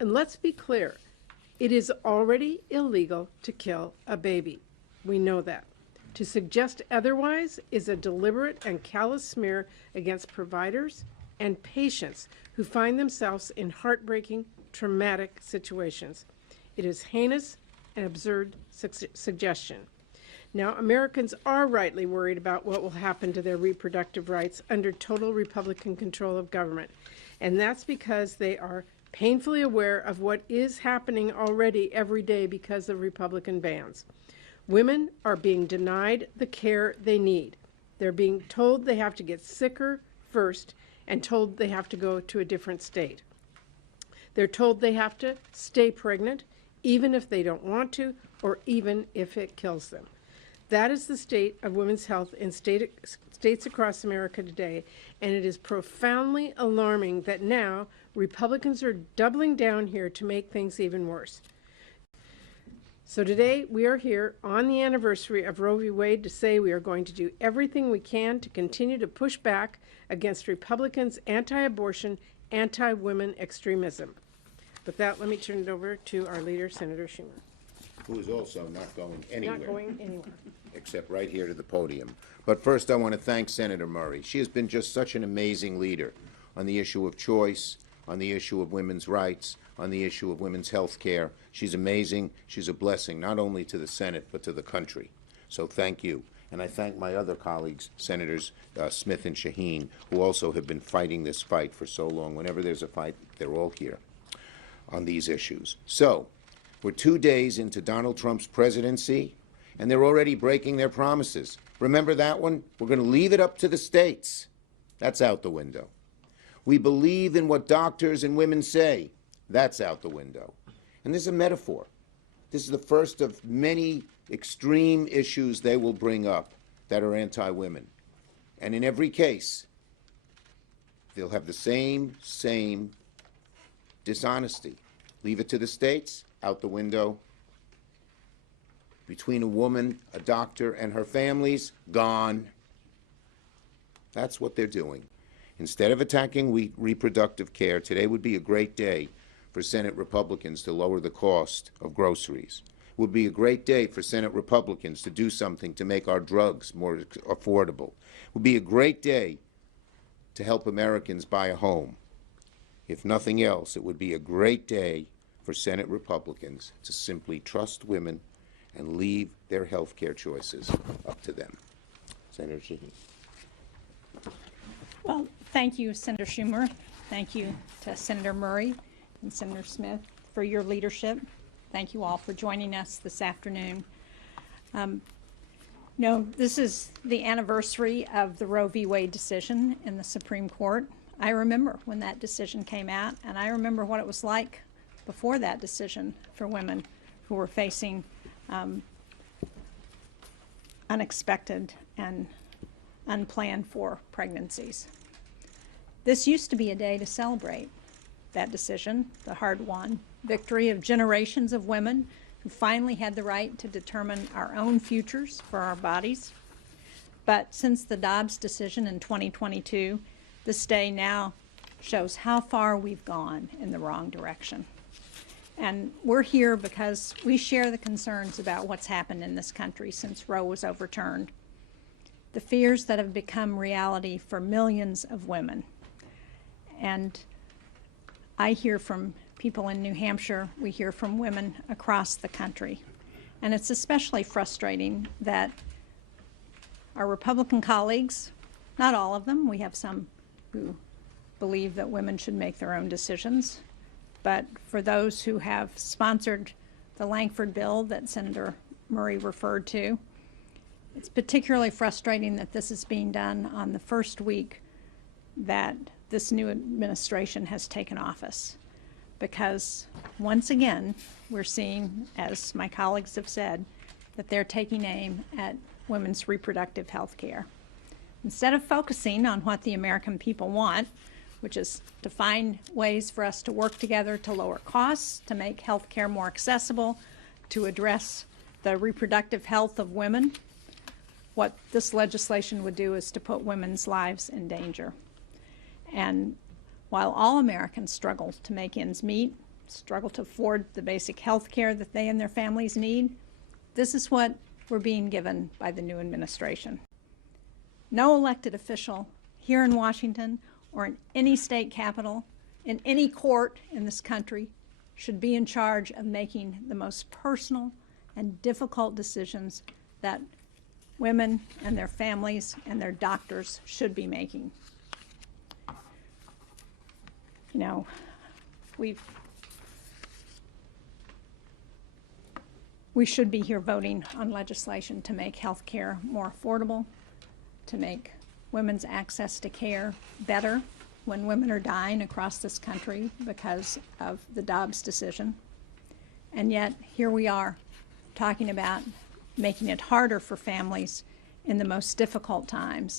And let's be clear, it is already illegal to kill a baby. We know that. To suggest otherwise is a deliberate and callous smear against providers and patients who find themselves in heartbreaking, traumatic situations. It is heinous and absurd suggestion. Now, Americans are rightly worried about what will happen to their reproductive rights under total Republican control of government. And that's because they are painfully aware of what is happening already every day because of Republican bans. Women are being denied the care they need. They're being told they have to get sicker first and told they have to go to a different state. They're told they have to stay pregnant, even if they don't want to, or even if it kills them. That is the state of women's health in states across America today, and it is profoundly alarming that now Republicans are doubling down here to make things even worse. So today we are here on the anniversary of Roe v. Wade to say we are going to do everything we can to continue to push back against Republicans' anti-abortion, anti-women extremism. With that, let me turn it over to our leader, Senator Schumer. Who is also not going anywhere. Not going anywhere. Except right here to the podium. But first I want to thank Senator Murray. She has been just such an amazing leader on the issue of choice, on the issue of women's rights, on the issue of women's health care. She's amazing. She's a blessing, not only to the Senate, but to the country. So thank you. And I thank my other colleagues, Senators Smith and Shaheen, who also have been fighting this fight for so long. Whenever there's a fight, they're all here on these issues. So we're 2 days into Donald Trump's presidency, and they're already breaking their promises. Remember that one? We're going to leave it up to the states. That's out the window. We believe in what doctors and women say. That's out the window. And this is a metaphor. This is the first of many extreme issues they will bring up that are anti-women. And in every case, they'll have the same dishonesty. Leave it to the states, out the window. Between a woman, a doctor, and her families, gone. That's what they're doing. Instead of attacking reproductive care, today would be a great day for Senate Republicans to lower the cost of groceries. It would be a great day for Senate Republicans to do something to make our drugs more affordable. It would be a great day to help Americans buy a home. If nothing else, it would be a great day for Senate Republicans to simply trust women and leave their health care choices up to them. Senator Shaheen. Well, thank you, Senator Schumer. Thank you to Senator Murray and Senator Smith for your leadership. Thank you all for joining us this afternoon. This is the anniversary of the Roe v. Wade decision in the Supreme Court. I remember when that decision came out, and I remember what it was like before that decision for women who were facing unexpected and unplanned for pregnancies. This used to be a day to celebrate that decision, the hard-won victory of generations of women who finally had the right to determine our own futures for our bodies. But since the Dobbs decision in 2022, this day now shows how far we've gone in the wrong direction. And we're here because we share the concerns about what's happened in this country since Roe was overturned, the fears that have become reality for millions of women. And I hear from people in New Hampshire, we hear from women across the country. And it's especially frustrating that our Republican colleagues, not all of them, we have some who believe that women should make their own decisions, but for those who have sponsored the Langford bill that Senator Murray referred to, it's particularly frustrating that this is being done on the first week that this new administration has taken office. Because once again, we're seeing, as my colleagues have said, that they're taking aim at women's reproductive health care. Instead of focusing on what the American people want, which is to find ways for us to work together to lower costs, to make health care more accessible, to address the reproductive health of women, what this legislation would do is to put women's lives in danger. And while all Americans struggle to make ends meet, struggle to afford the basic health care that they and their families need. This is what we're being given by the new administration. No elected official here in Washington or in any state capital, in any court in this country, should be in charge of making the most personal and difficult decisions that women and their families and their doctors should be making. You know, we should be here voting on legislation to make health care more affordable, to make women's access to care better when women are dying across this country because of the Dobbs decision. And yet, here we are talking about making it harder for families in the most difficult times.